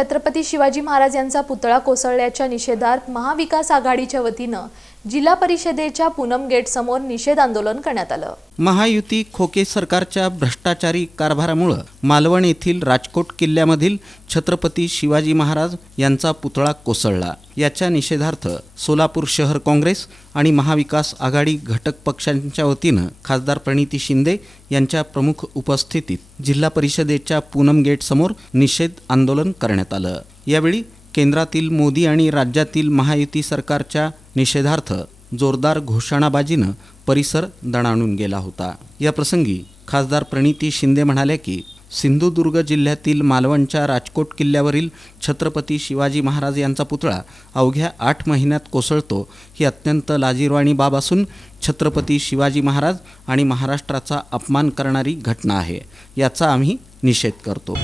छत्रपती शिवाजी महाराज यांचा पुतळा कोसळल्याच्या निषेधार्थ महाविकास आघाडीच्या वतीनं जिल्हा परिषदेच्या पूनम गेट समोर निषेध आंदोलन करण्यात आलं. महायुती खोके सरकारच्या भ्रष्टाचारी कारभारामुळं मालवण येथील राजकोट किल्ल्यामधील छत्रपती शिवाजी महाराज यांचा पुतळा कोसळला. याच्या निषेधार्थ सोलापूर शहर काँग्रेस आणि महाविकास आघाडी घटक पक्षांच्या वतीनं खासदार प्रणिती शिंदे यांच्या प्रमुख उपस्थितीत जिल्हा परिषदेच्या पूनम गेट समोर निषेध आंदोलन करण्यात आलं. यावेळी केंद्रातील मोदी आणि राज्यातील महायुती सरकारच्या निषेधार्थ जोरदार घोषणाबाजीनं परिसर दणाणून गेला होता. या प्रसंगी खासदार प्रणिती शिंदे म्हणाल्या की सिंधुदुर्ग जिल्ह्यातील मालवणच्या राजकोट किल्ल्यावरील छत्रपती शिवाजी महाराज यांचा पुतळा अवघ्या आठ महिन्यात कोसळतो. ही अत्यंत लाजीरवाणी बाब असून छत्रपती शिवाजी महाराज आणि महाराष्ट्राचा अपमान करणारी घटना आहे. याचा आम्ही निषेध करतो.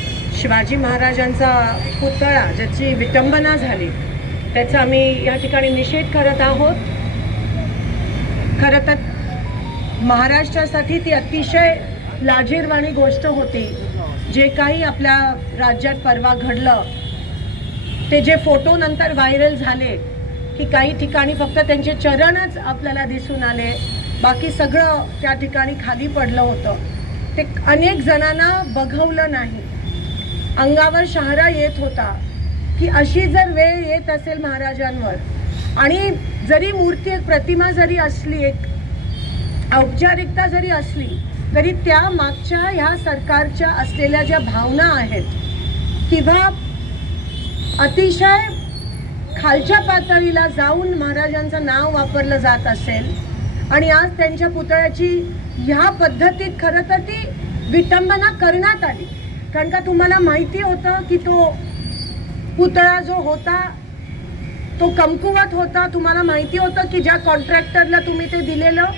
शिवाजी महाराजांचा पुतळा ज्याची विटंबना झाली त्याचा आम्ही या ठिकाणी निषेध करत आहोत. खरं तर महाराष्ट्रासाठी ती अतिशय लाजीरवाणी गोष्ट होती. जे काही आपल्या राज्यात परवा घडलं ते जे फोटो नंतर व्हायरल झाले की काही ठिकाणी फक्त त्यांचे चरणच आपल्याला दिसून आले बाकी सगळं त्या ठिकाणी खाली पडलं होतं. ते अनेक जणांना बघवलं नाही. अंगावर शहारा येत होता की अशी जर वेळ येत असेल महाराजांवर आणि जरी मूर्ती एक प्रतिमा जरी असली एक औपचारिकता जरी असली तरी त्या मागच्या ह्या सरकारच्या असलेल्या ज्या भावना आहेत किंवा अतिशय खालच्या पातळीला जाऊन महाराजांचं नाव वापरलं जात असेल आणि आज त्यांच्या पुतळ्याची ह्या पद्धतीत खरं तर ती विटंबना करण्यात आली. कारण का तुम्हाला माहिती होतं की तो पुतळा जो होता तो कमकुवत होता. तुम्हाला माहिती होतं की ज्या कॉन्ट्रॅक्टरला तुम्ही ते दिलेलं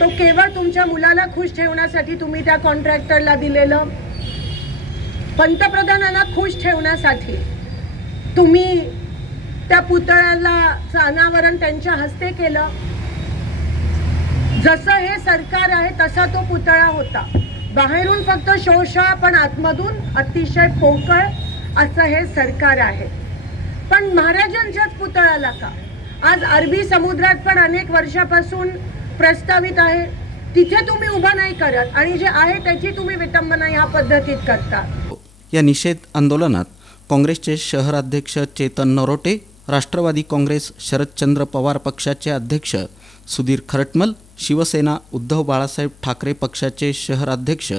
तो केवळ तुमच्या मुलाला खुश ठेवण्यासाठी तुम्ही त्या कॉन्ट्रॅक्टरला दिलेलं. पंतप्रधानांना खुश ठेवण्यासाठी तुम्ही त्या पुतळ्याला अनावरण त्यांच्या हस्ते केलं. जसं हे सरकार आहे तसा तो पुतळा होता. बाहेरून फक्त शोषा पण आतमधून अतिशय पोकळ असं हे सरकार आहे. पण महाराजांच्याच पुतळ्याला का? आज अरबी समुद्रात पण अनेक वर्षापासून प्रस्तावित आहे. तिथे तुम्ही उभा नाही करत आणि जे आहे त्याची तुम्ही विटंबना या पद्धतीत करता. या निषेध आंदोलनात काँग्रेसचे शहराध्यक्ष चेतन नरोटे राष्ट्रवादी काँग्रेस शरदचंद्र पवार पक्षाचे अध्यक्ष सुधीर खरटमल शिवसेना उद्धव बाळासाहेब ठाकरे पक्षाचे शहराध्यक्ष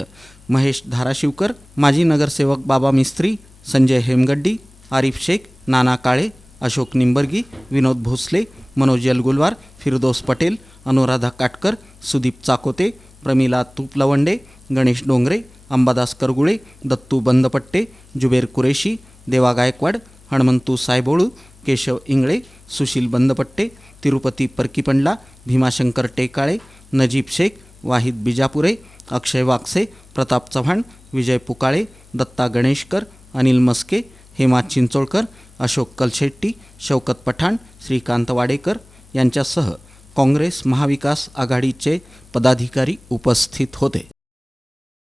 महेश धाराशिवकर माजी नगरसेवक बाबा मिस्त्री संजय हेमगड्डी आरिफ शेख नाना काळे अशोक निंबर्गी विनोद भोसले मनोज यलगुलवार फिरदोस पटेल अनुराधा काटकर सुदीप चाकोते प्रमिला तुपलवंडे गणेश डोंगरे अंबादास करगुळे दत्तू बंदपट्टे जुबेर कुरेशी देवा गायकवाड हणमंतू सायबोळू केशव इंगळे सुशील बंदपट्टे तिरुपती परकीपंडला भीमाशंकर टेकाळे नजीब शेख वाहिद बिजापुरे अक्षय वाक्से प्रताप चव्हाण विजय पुकाळे दत्ता गणेशकर अनिल मस्के हेमा चिंचोळकर अशोक कलशेट्टी शौकत पठाण श्रीकांत वाडेकर यांच्यासह काँग्रेस महाविकास आघाडीचे पदाधिकारी उपस्थित होते.